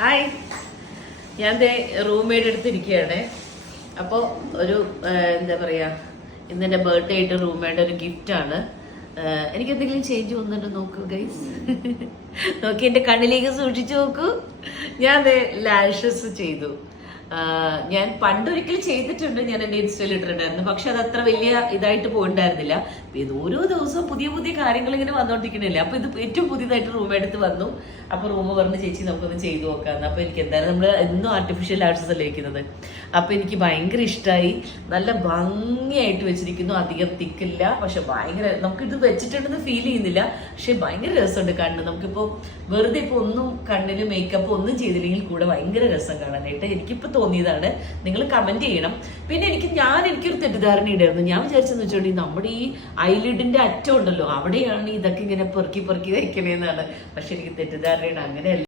Hi, ഞാൻ roommate എടുത്തിരിക്കുകയാണ്. അപ്പോൾ ഒരു എന്താ പറയുക, ഇന്നെൻ്റെ ബർത്ത്ഡേ ആയിട്ട് റൂംമേറ്റ് ഒരു ഗിഫ്റ്റാണ്. എനിക്ക് എന്തെങ്കിലും ചേഞ്ച് വന്നിട്ട് നോക്കൂ ഗൈസ്. നോക്കി എൻ്റെ കണ്ണിലേക്ക് സൂക്ഷിച്ചു നോക്കൂ. ഞാൻ ലാഷസ് ചെയ്തു. ഞാൻ പണ്ടൊരിക്കൽ ചെയ്തിട്ടുണ്ട്, ഞാൻ എൻ്റെ ഇൻസ്റ്റയിൽ ഇട്ടിട്ടുണ്ടായിരുന്നു. പക്ഷെ അത് അത്ര വലിയ ഇതായിട്ട് പോയിട്ടുണ്ടായിരുന്നില്ല. ഇത് ഓരോ ദിവസവും പുതിയ പുതിയ കാര്യങ്ങൾ ഇങ്ങനെ വന്നോണ്ടിരിക്കണില്ല. അപ്പൊ ഇത് ഏറ്റവും പുതിയതായിട്ട് റൂം എടുത്ത് വന്നു. അപ്പൊ റൂം പറഞ്ഞ് ചേച്ചി നമുക്കൊന്ന് ചെയ്തു നോക്കാന്ന്. അപ്പൊ എനിക്ക് എന്തായാലും നമ്മൾ എന്നും ആർട്ടിഫിഷ്യൽ ആർട്സ് അല്ലേ വെക്കുന്നത്. അപ്പൊ എനിക്ക് ഭയങ്കര ഇഷ്ടമായി. നല്ല ഭംഗിയായിട്ട് വെച്ചിരിക്കുന്നു. അധികം തിക്കില്ല, പക്ഷെ ഭയങ്കര നമുക്കിത് വെച്ചിട്ടുണ്ടെന്ന് ഫീൽ ചെയ്യുന്നില്ല. പക്ഷെ ഭയങ്കര രസമുണ്ട് കണ്ണ്. നമുക്കിപ്പോ വെറുതെ ഇപ്പൊ ഒന്നും കണ്ണിന് മേക്കപ്പ് ഒന്നും ചെയ്തില്ലെങ്കിൽ കൂടെ ഭയങ്കര രസം കാണാനായിട്ട് എനിക്കിപ്പോ തോന്നിയതാണ്. നിങ്ങൾ കമന്റ് ചെയ്യണം. പിന്നെ എനിക്കൊരു തെറ്റിദ്ധാരണ ഉണ്ടായിരുന്നു. ഞാൻ വിചാരിച്ചെന്ന് വെച്ചോണ്ടെങ്കിൽ നമ്മുടെ ഈ ഐലിഡിന്റെ അറ്റം ഉണ്ടല്ലോ, അവിടെയാണ് ഇതൊക്കെ ഇങ്ങനെ പെറുക്കി പെറുക്കി വെക്കണേന്നാണ്. പക്ഷെ എനിക്ക് തെറ്റിദ്ധാരണയാണ്, അങ്ങനെയല്ല.